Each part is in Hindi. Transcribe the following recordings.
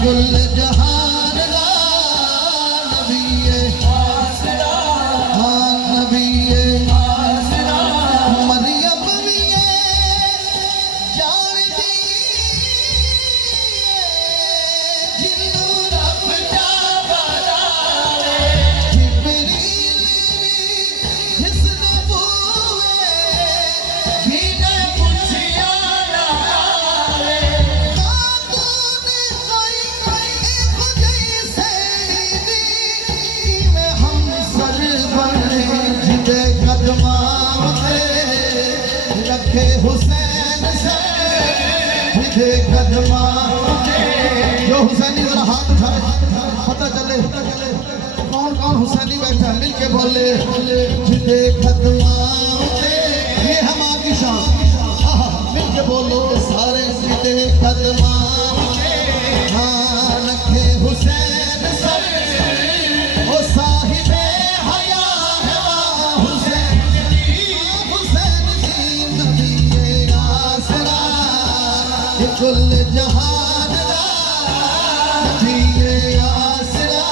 कुल जहान दा नबी आसरा, हाँ नबी आसरा। मरियम भी जान दी जिन्नू रब दा बनावे, जिब्रील जिसनू पूरे बिना पुछिया ना आवे। रखे हुसैन से जिधे कदमा जो हुसैनी जरा हाथ उठाए पता चले कौन कौन हुसैनी बैठा है मिलके बोले जिधे कदमा ये हम आपकी शान मिलके बोलो सारे जिधे कदमा हाँ रखे हुसैन से ओ साहिबे हया है हुसैन कुल जहान दा नबी आसरा,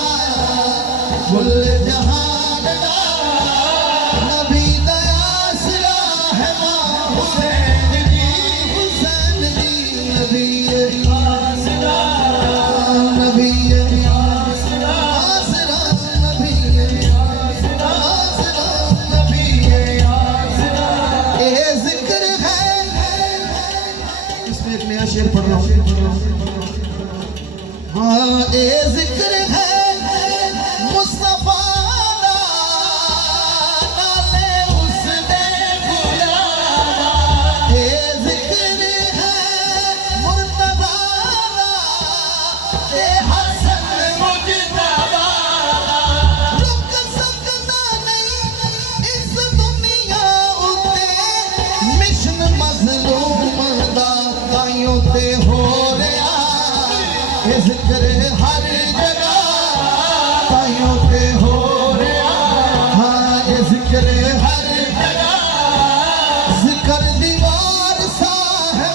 कुल जहान दा नबी दा आसरा है मां हुसैन दी नबी आसरा, नबी आसरा, आसरा नबी आसरा, आसरा नबी आसरा। ए जिक्र है इसमें एक नया शेर पढ़ रहा हूँ। हाँ ए जिक्र है मुस्तफा दा नाले उसने बुलावा, ए जिक्र है मुर्तज़ा दा ए हसन मुज्तबा, रुक सकता नहीं इस दुनिया उते मिशन मज़लूम दा ते हो रहा जिक्र हर जगह ताइयों ते हो रहा, हाँ ये जिक्र हर जगह जिक्र दीवार सा है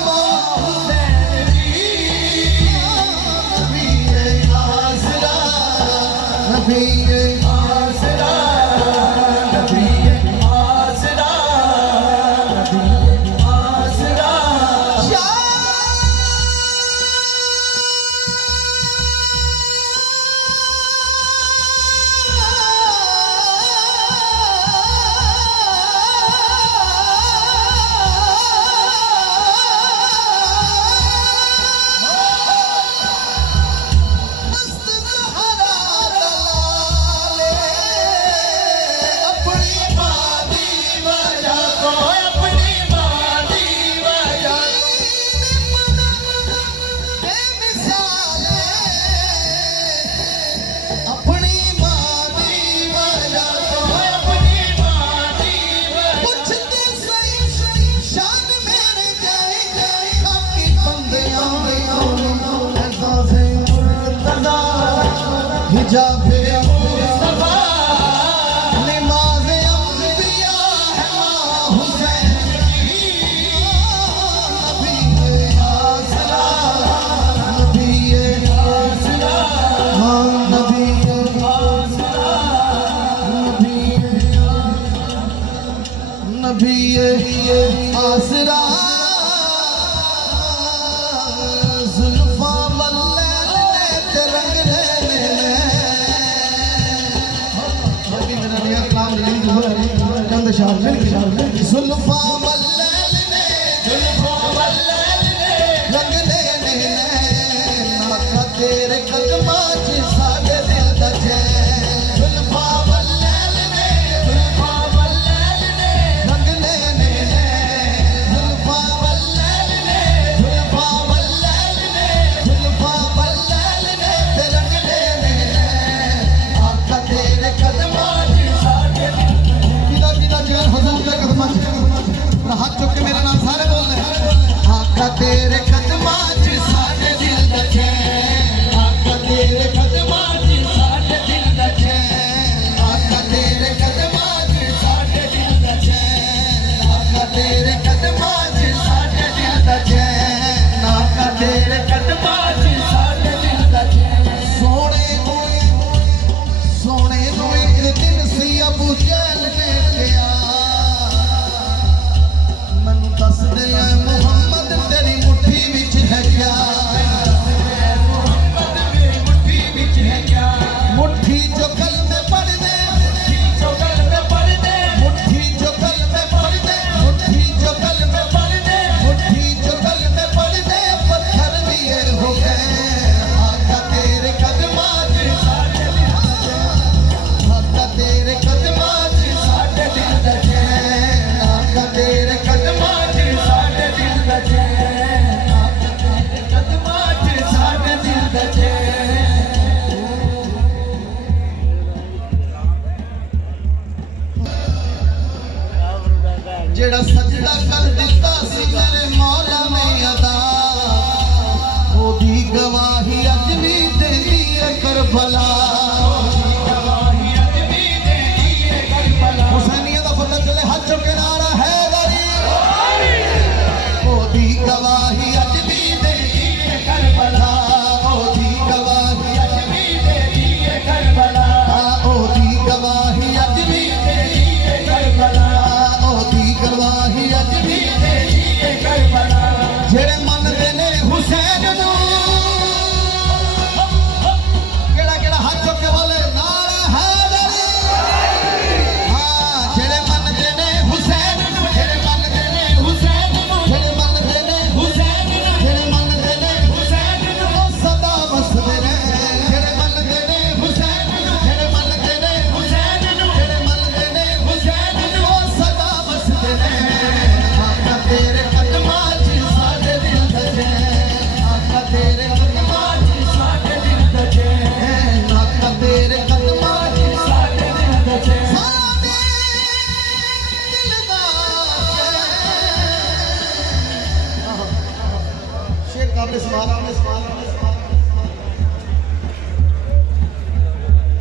नबी आसरा, नबी आसरा, नबी आसरा, नबी आसरा। जाबे मुस्तफा नमाज अंबिया है हुसैन नबी आसरा, नबी आसरा, हाँ नबी आसरा, नबी आसरा। जुल्फा मल्लैल ने रंग लेने नाका तेरे कदमां च साडे दिल दा चैन। जुल्फा मल्लैल ने रंग लेने जुल्फा मल्लैल ने जुल्फा मल्लैल ने ते रंग लेने आका तेरे कदमां च साडे दिल दा चैन। हुजूर दे कदमां च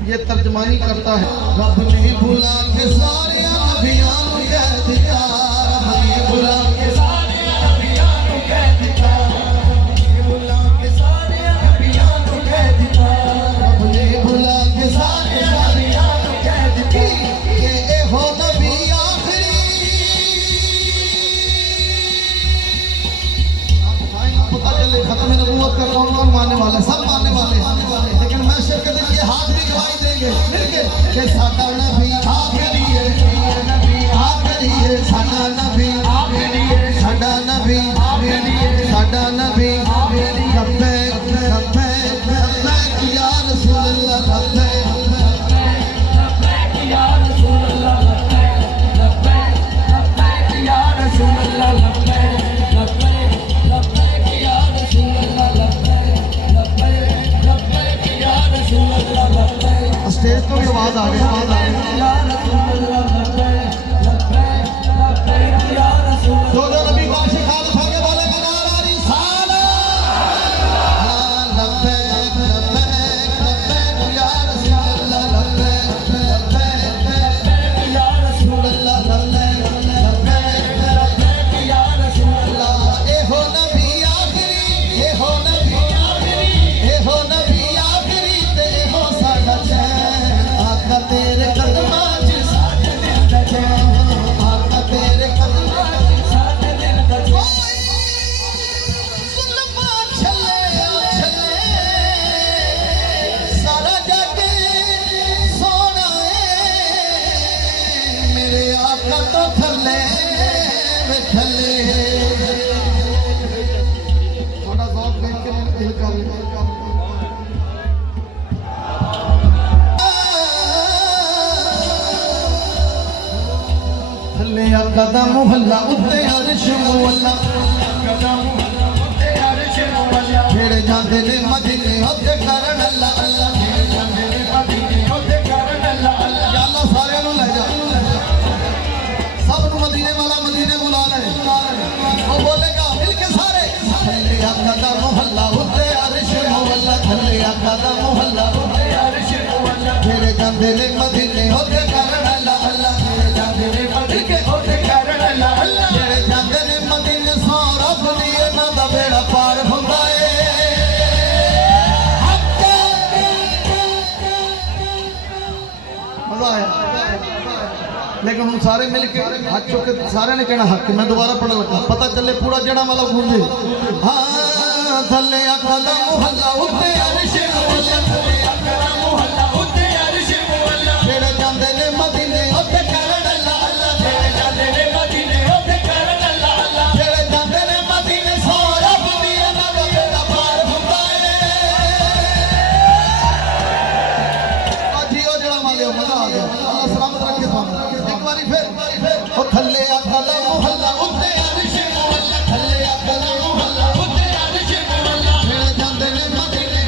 ये तर्जमानी करता है। रब ने भुला के सारे नबियां को कह दिया, रब ने भुला के सारे नबियां को कह दिया, भुला के सारे नबियां को कह दिया, रब ने भुला के सारे नबियां को कह दिया कि ए हो नबी आखिरी। पता चले खत्म नबूवत का कौन कौन मानने वाला है, सब मानने वाले हैं, लेकिन मैं सिर्फ ये हाथ भी गवाही देंगे मिलके कि साडा नबी आखिरी है, आखिरी है, साडा नबी आखिरी है, साडा नबी आखिरी है, साडा नबी आखिरी। लब्बैक लब्बैक लब्बैक या रसूल अल्लाह, लब्बैक लब्बैक या रसूल अल्लाह, लब्बैक लब्बैक लब्बैक या रसूल अल्लाह, लब्बैक लब्बैक लब्बैक या रसूल अल्लाह, लब्बैक लब्बैक लब्बैक या रसूल अल्लाह, लब्बैक। स्टेज तो भी आवाज आ गई, आवाज आ गई। जो जो नबी का शिकार उठाने वाले का नारा रिसाला, लब्बैक लब्बैक लब्बैक या रसूल अल्लाह, लब्बैक लब्बैक लब्बैक या रसूल अल्लाह, लब्बैक लब्बैक लब्बैक या रसूल अल्लाह। ए हो नबी आखिरी, ए हो नबी आखिरी, ए हो नबी आखिरी, ते हो साडा चैन, आका तेरे कदमां च साडे दिल दा चैन, आका तेरे कदमां च साडे दिल दा चैन। जुल्फां छले छले सारा जग सोना है, मेरे आका तो थले वे थले। थोड़ा ज़ौक़ देख के दिल कर थले कदम मोहल्ला उत्ते अर्श मोहल्ला, छेड़े जाते ने मदीने उत्ते करन अल्लाह अल्लाह, छेड़े जाते ने मदीने उत्ते करन अल्लाह अल्लाह। या अल्लाह सारे नु ले जा, सब नु मदीने वाला मदीने बुला ले, वो बोलेगा मिलके सारे। थले कदम मोहल्ला उत्ते अर्श मोहल्ला, थले कदम मोहल्ला उत्ते अर्श मोहल्ला, छेड़े जाते ने मदीने उत्ते करन अल्लाह अल्लाह, छेड़े जाते ने मदीने उत्ते करन अल्लाह अल्लाह, छेड़े जाते ने मदीने सारा दुनिया ना दा बेड़ा पार हुंदा है। मजा आया, लेकिन हम सारे मिलके हाथ चुक के सारे ने कहना हक। मैं दोबारा पढ़ने लगा, पता चले पूरा जड़ा वाला गूंजे। हाँ थले कदम मोहल्ला उत्ते अर्श मोहल्ला, थले कदम मोहल्ला उत्ते अर्श मोहल्ला, छेड़े जांदे ने मदीने उत्ते करन अल्लाह अल्लाह, छेड़े जांदे ने मदीने उत्ते करन अल्लाह अल्लाह, छेड़े जांदे ने मदीने सारा दुनिया दा बेड़ा पार हुंदा है। जियो जड़ा वाले मजा आ गया, अल्लाह सलामत रखे तुहानू। एक बारी फिर ओ थले कदम मोहल्ला उत्ते अर्श मोहल्ला, थले कदम मोहल्ला उत्ते अर्श मोहल्ला, छेड़े जांदे ने मदीने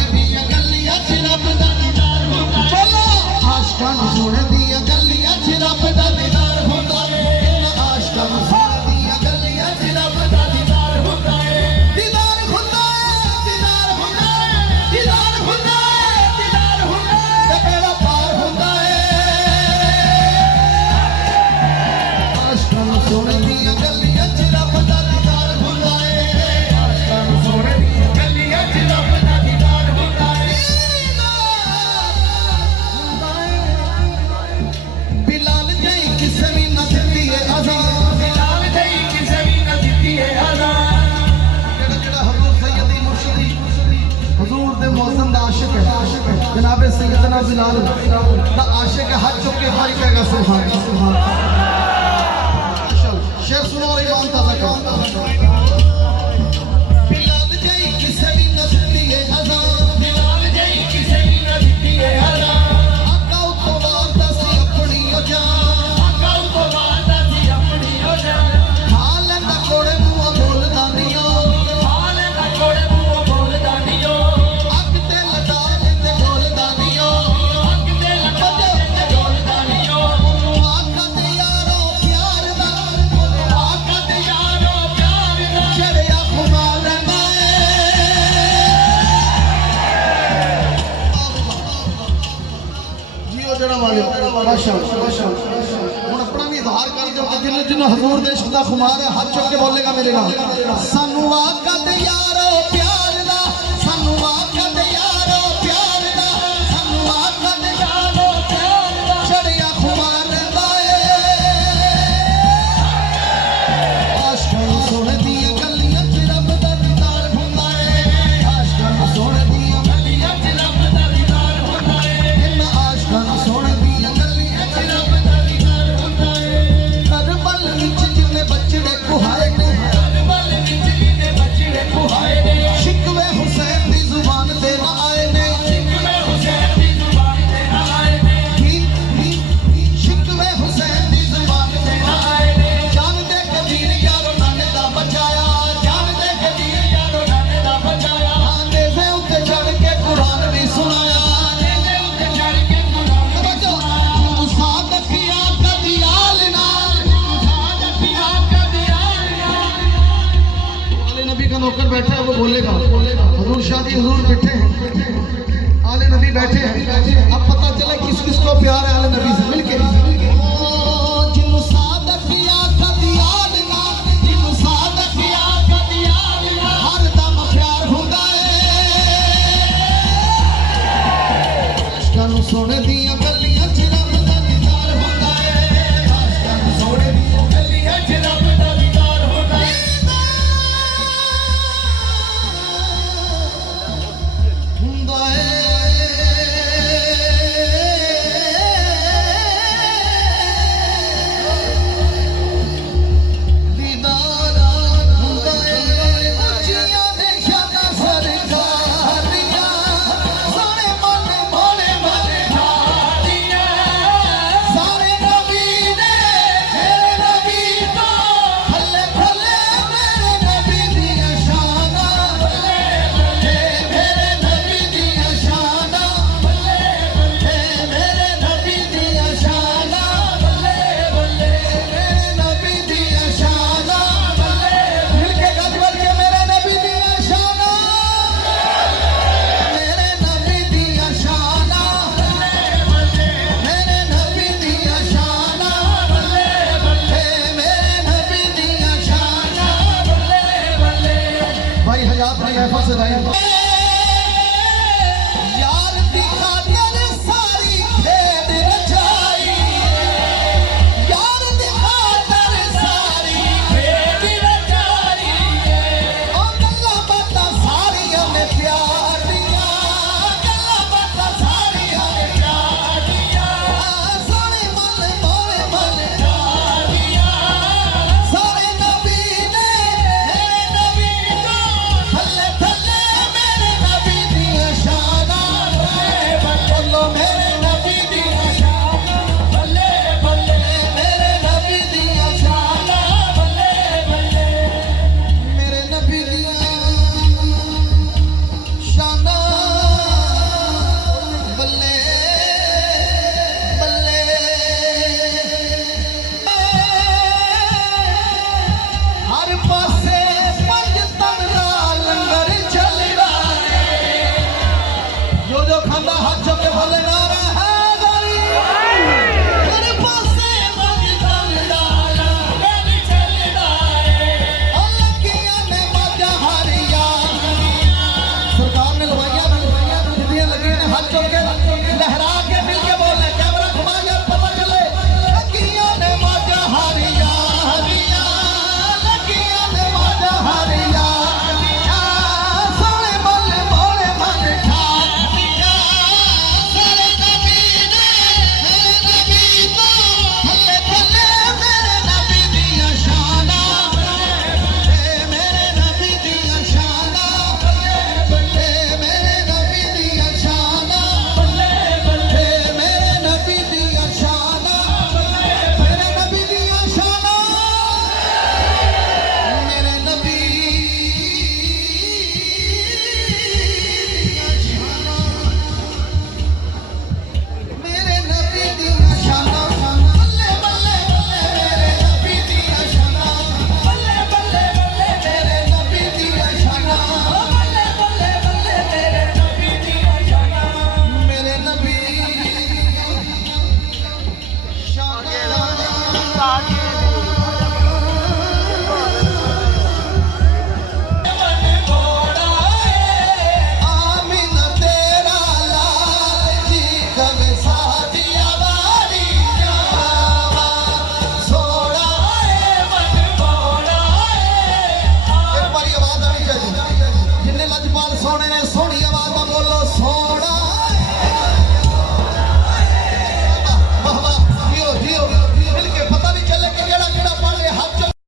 सोने दिया गलियां च रब दा दीदार होंदा है बोलो आशिकां नूं सोने दिया गलियां च रब दा दीदार होंदा है आशिकां नूं सोने दिया गलियां च रब दा दीदार होंदा है दीदार होंदा है दीदार होंदा है दीदार होंदा है दीदार होंदा है ते बेड़ा पार होंदा है आशिकां नूं सोने दिया गलियां च रब दा दीदार होंदा है आशिकां नूं सोने दिया गलियां च रब दा दीदार होंदा है बिलाल जई किसे भी न दित्ती है अज़ान बिलाल जई किसे भी न दित्ती है अज़ान जेड़ा जेड़ा हुजूर सैयदी मुर्शिदी हुजूर दे मौज़न दा आशिक है जनाब सैयदना बिलाल दा आशिक है हाथ चुक के भाई कहेगा सुभान सुभान शेर सुनो और ईमान ताज़ा करो बिलाल जई किसे भी न दित्ती है अज़ान बिलाल जई किसे भी न दित्ती है अज़ान आका उतो वारदा सी अपनी ओ जान आका उतो वारदा सी अपनी ओ जान खा लेंदा कोड़े मुंह बोलदा नहीं ओ खा लेंदा कोड़े मुंह बोलदा नहीं ओ अग ते लगा लेंदे बोलदा नहीं ओ अग ते लगा लेंदे बोलदा नहीं ओ आका ते यारो प्यार दा आका ते यारो प्यार दा चढ़िया खुदा लेंदा जियो जड़ा वाले माशाअल्लाह माशाअल्लाह हुन अपना भी इजहार कर दो कि दिल जिन हुजूर दे इश्क दा खुमार है हाथ चुक के बोलेगा मेरे नाल सानू आका ते यारो प्यार दा सानू आका ते यारो प्यार दा सानू आका ते यारो प्यार दा चढ़िया खुमार लेंदा ए आशिकां नूं सोने दियां गलियां च रब दा दीदार हुंदा है आशिकां नूं सोने दियां गलियां च रब दा दीदार हुंदा है इन्हां आशिकां नूं सोने दियां गलियां च रब दा दीदार हुंदा है करबल विच जिन्ने बचड़े कुहाए ने करबल विच जिन्ने बचड़े कुहाए ने शिकवे हुसैन दी जुबान ते ना आए ने शिकवे हुसैन दी जुबान ते ना आए ने शिकवे हुसैन दी जुबान ते ना आए ने जान दे कबीर यारो नाने दा बचाया जान दे कबीर यारो नाने दा बचाया नेज़े उत्ते चढ़ के कुरान भी सुनाया नेज़े उत्ते चढ़ के कुरान भी सुनाया मुसादफिया कदियाल नाल मुसादफिया कदियाल नाल आले नबी का नौकर बैठा है वो बोलेगा हुजूर शादी हुजूर बैठे हैं आले नबी बैठे हैं अब पता चला किस किस को प्यार है आले नबी से मिलके जिन्नु सादफिया कदियाल नाल जिन्नु सादफिया कदियाल नाल हर दम प्यार हुंदा है आशिकां नूं सोने दियां गलियां च रब दा दीदार हुंदा है आशिकां नूं सोने दियां गलियां च रब दा दीदार हुंदा है हुंदा है जो खाना हाथ चुक के बोले ना